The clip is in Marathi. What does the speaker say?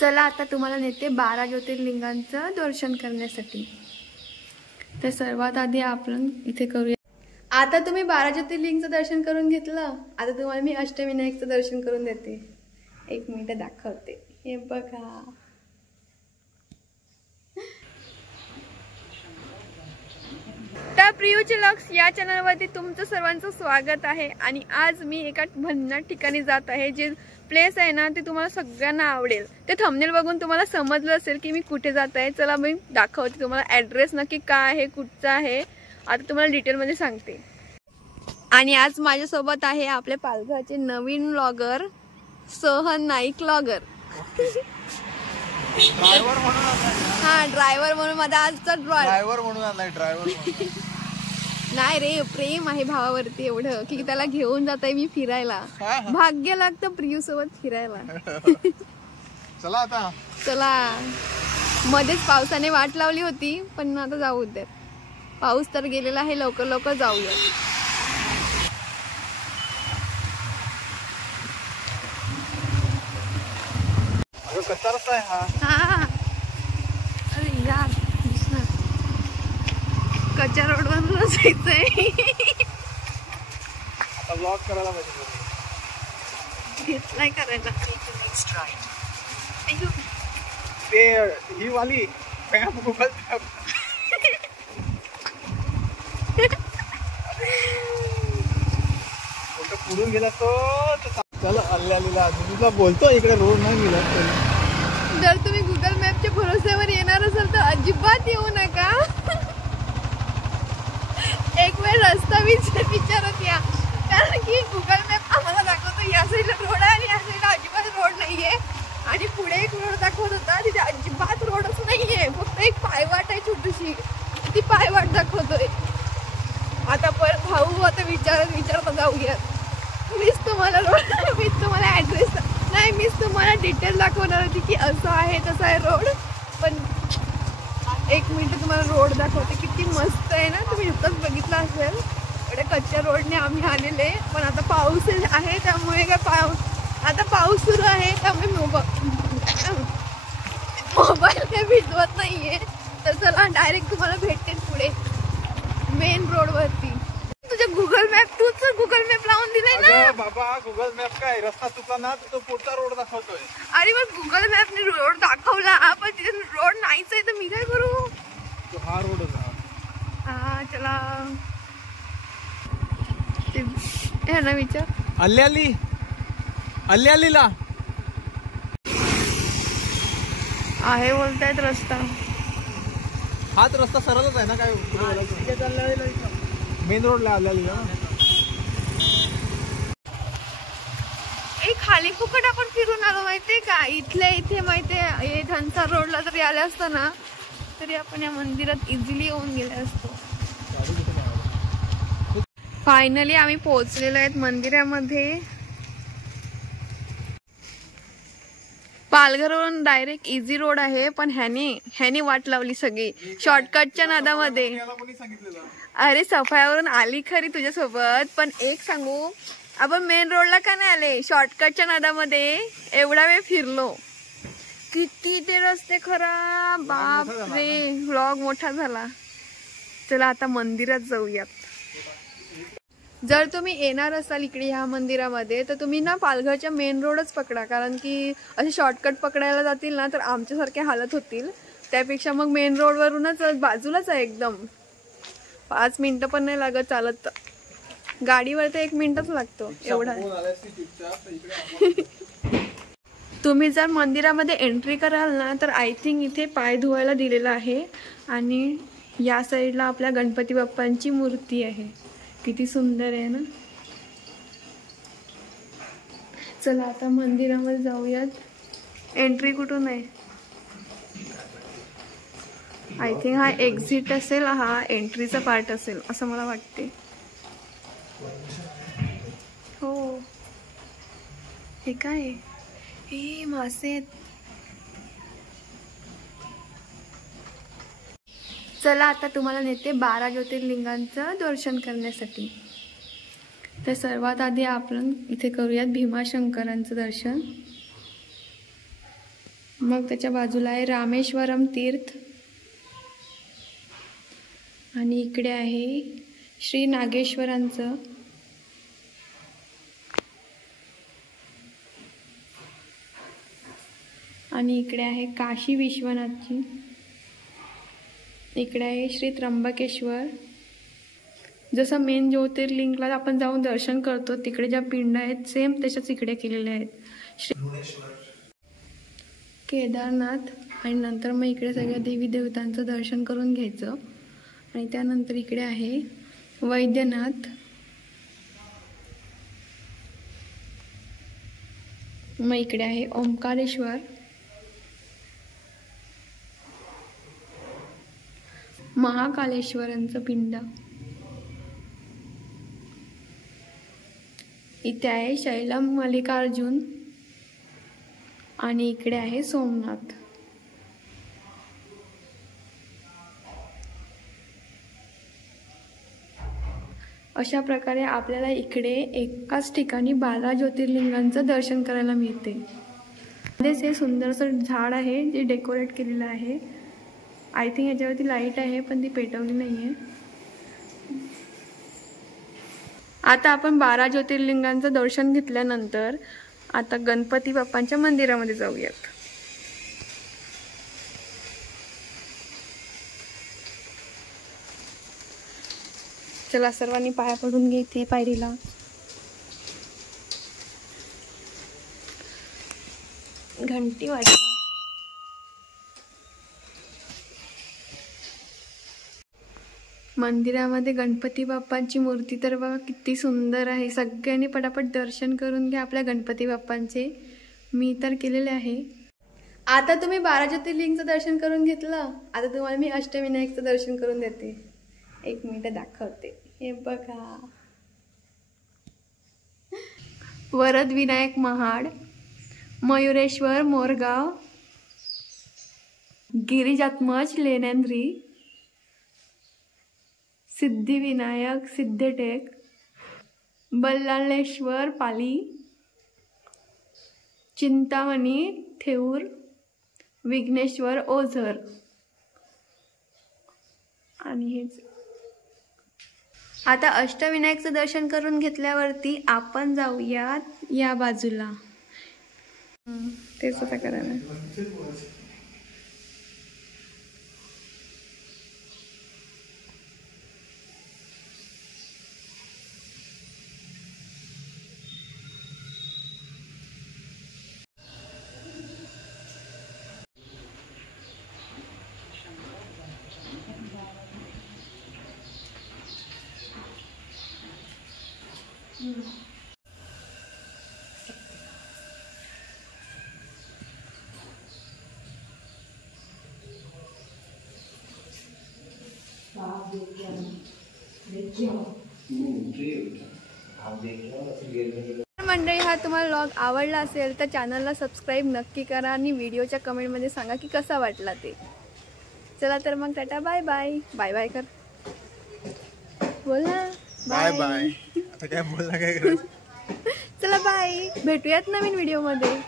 चला आता तुम्हाला नेते 12 ज्योतिर्लिंगांचं दर्शन करण्यासाठी। तर सर्वात आधी आपण इथे करूया। आता तुम्ही 12 ज्योतिर्लिंगाचं दर्शन करून घेतलं, आता तुम्हाला मी अष्टविनायकचं दर्शन करून देते। एक मिनिट दाखवते, हे बघा। तर प्रियूचे लक्ष या चॅनलवरती तुमचं सर्वांचं स्वागत आहे। आणि आज मी एका भन्नाट ठिकाणी जात आहे, जे प्लेस आहे ना ते तुम्हाला सगळ्यांना आवडेल। ते थंबनेल बघून तुम्हाला समजलं असेल की मी कुठे जात आहे। चला मी दाखवते तुम्हाला ॲड्रेस नक्की काय आहे, कुठचा आहे, आता तुम्हाला डिटेलमध्ये सांगते। आणि आज माझ्यासोबत आहे आपले पालघरचे नवीन vlogger Sohan Naik vlogger. Driver म्हणून हा, ड्रायव्हर म्हणून माझा आजचा ड्रायव्हर म्हणून आलाय। ड्रायव्हर नाही रे, प्रेम आहे भावावरती एवढं की त्याला घेऊन जात आहे मी फिरायला। भाग्य लागतं प्रियू सोबत फिरायला। चला आता, चला। मध्येच पावसाने वाट लावली होती, पण आता जाऊ दे, पाऊस तर गेलेला आहे, लवकर लवकर जाऊया। कच्चा रस्ता आहे हा। हा, अरे यार कच्च्या रोडवर जायचंय। आता ब्लॉग करायला पाहिजे, हेच नाही करायला। ते ही वाली गुगल पुढून गेला तो। चला अल्ल्याला तुला बोलतो, इकडे रोड नाही गेला। जर तुम्ही गुगल मॅपच्या भरोश्यावर येणार असाल तर अजिबात येऊ नका। एक वेळ रस्ता विचारत या, कारण की गुगल मॅप आम्हाला दाखवतो या साईडला रोड आहे आणि या साईडला अजिबात रोड नाहीये। आणि पुढे एक रोड दाखवत होता, तिथे अजिबात रोडच नाहीये, फक्त एक पायवाट आहे छोटीशी, ती पायवाट दाखवतोय। आता परत भाऊ आता विचारत जाऊया। मीच तुम्हाला रोड, मीच तुम्हाला ॲड्रेस नाही, मीच तुम्हाला डिटेल दाखवणार होती की असं आहे तसं आहे रोड। पण एक मिनिट तुम्हाला रोड दाखवते, किती मस्त आहे ना, तुम्ही नुकतंच बघितलं असेल। एवढ्या कच्च्या रोडने आम्ही आलेले, पण आता पाऊस आहे त्यामुळे काय आता पाऊस सुरू आहे त्यामुळे मोबाईल काही भिजवत नाहीये। तर चला डायरेक्ट तुम्हाला भेटते पुढे मेन रोड वरती। तुझ्या गुगल मॅप, तूच गुगल मॅप लावून दिलाय ना बाबा। गुगल मॅप काय, रस्ता चुकला ना तो पुढचा रोड दाखवतोय। अरे मग गुगल मॅपने रोड दाखवला, पण तिथे रोड नाहीच आहे, तर मी काय करू? तो हा रोड होता। हा चला, हे ना विचार अल्ल्यालीला आहे बोलतायत रस्ता। हाच रस्ता सरळच आहे ना, काय मेन रोडला अल्ल्यालीला। एक खाली फुकट आपण फिरून आलो माहितीये का, इथल्या इथे माहितीये धनसा रोडला जरी आले असतो ना तरी आपण या मंदिरात इझिली येऊन गेले असतो। फायनली आम्ही पोहोचलेलो आहेत मंदिरामध्ये। पालघरवरून डायरेक्ट इझी रोड आहे, पण ह्याने वाट लावली सगळी शॉर्टकटच्या नादामध्ये। अरे सफायावरून आली खरी तुझ्यासोबत, पण एक सांगू, आपण मेन रोडला का नाही आले, शॉर्टकटच्या नादामध्ये एवढा वेळ फिरलो। किती ते रस्ते खराब, बाप रे, व्लॉग मोठा झाला। चला आता मंदिरात जाऊयात। जर तुम्ही येणार असाल इकडे ह्या मंदिरामध्ये तर तुम्ही ना पालघरच्या मेन रोडच पकडा, कारण की असे शॉर्टकट पकडायला जातील ना तर आमच्यासारखे हालत होतील। त्यापेक्षा मग मेन रोडवरूनच, बाजूलाच आहे एकदम, 5 मिनिटं पण नाही लागत चालत, गाडीवर तर 1 मिनिटच लागतो एवढा। तुम्ही जर मंदिरामध्ये एंट्री कराल ना तर आय थिंक इथे पाय धुवायला दिलेला आहे, आणि या साईडला आपल्या गणपती बाप्पांची मूर्ती आहे। किती सुंदर आहे ना। चला आता मंदिरामध्ये जाऊयात। एंट्री कुठून आहे? आय थिंक हा एक्झिट असेल, हा एंट्रीचा पार्ट असेल असं मला वाटते। हो, हे काय, हे मासे आहेत। चला आता तुम्हाला नेते 12 ज्योतिर्लिंगांचं दर्शन करण्यासाठी। तर सर्वात आधी आपण इथे करूयात भीमाशंकरांचं दर्शन। मग त्याच्या बाजूला आहे रामेश्वरम तीर्थ आणि इकडे आहे श्री नागेश्वरांचं. आणि इकडे आहे काशी विश्वनाथची. इकडे आहे श्री त्र्यंबकेश्वर. जसं मेन ज्योतिर्लिंगला आपण जाऊन दर्शन करतो तिकडे ज्या पिंड आहेत सेम तशाच इकडे केलेल्या आहेत. श्री केदारनाथ. आणि नंतर मग इकडे सगळ्या देवी देवतांचं दर्शन करून घ्यायचं. आणि त्यानंतर इकडे आहे वैद्यनाथ. मग इकडे आहे ओंकारेश्वर. महाकालेश्वरांचं पिंड. इथे आहे शैलम मल्लिकार्जुन. आणि इकडे आहे सोमनाथ. अशा प्रकारे आपल्याला इकडे एकाच ठिकाणी 12 ज्योतिर्लिंगांचं दर्शन करायला मिळते. मध्येच हे सुंदरसं झाड आहे जे डेकोरेट केलेलं आहे. आय थिंक याच्यावरती लाईट आहे पण ती पेटवली नाही आहे. आता आपण 12 ज्योतिर्लिंगांचं दर्शन घेतल्यानंतर आता गणपती बाप्पांच्या मंदिरामध्ये जाऊयात. चला सर्वांनी पाया पडून घे इथे पायरीला. घंटी वाजवा. मंदिरामध्ये गणपती बाप्पांची मूर्ती तर बघा किती सुंदर आहे. सगळ्यांनी पटापट दर्शन करून घ्या आपल्या गणपती बाप्पांचे. मी तर केलेले आहे. आता तुम्ही 12 ज्योतिर्लिंगचं दर्शन करून घेतलं. आता तुम्हाला मी अष्टविनायकचं दर्शन करून देते. 1 मिनिट दाखवते. हे बघा वरद विनायक महाड, मयुरेश्वर मोरगाव, गिरिजात्मज लेनेंद्री, सिद्धिविनायक सिद्धटेक, बल्लाळेश्वर पाली, चिंतामणी थेऊर, विघ्नेश्वर ओझर. आणि हेच आता अष्टविनायकचं दर्शन करून घेतल्यावरती आपण जाऊयात या बाजूला. तेच आता करायला. मंडळी, हा तुम्हाला व्लॉग आवडला असेल तर चॅनलला सबस्क्राईब नक्की करा आणि व्हिडिओच्या कमेंटमध्ये सांगा की कसा वाटला ते. चला तर मग tata bye bye. Bye bye कर. बोल ना बाय बाय. आता काय बोलला काय. चला बाय. भेटूयात नवीन व्हिडिओमध्ये.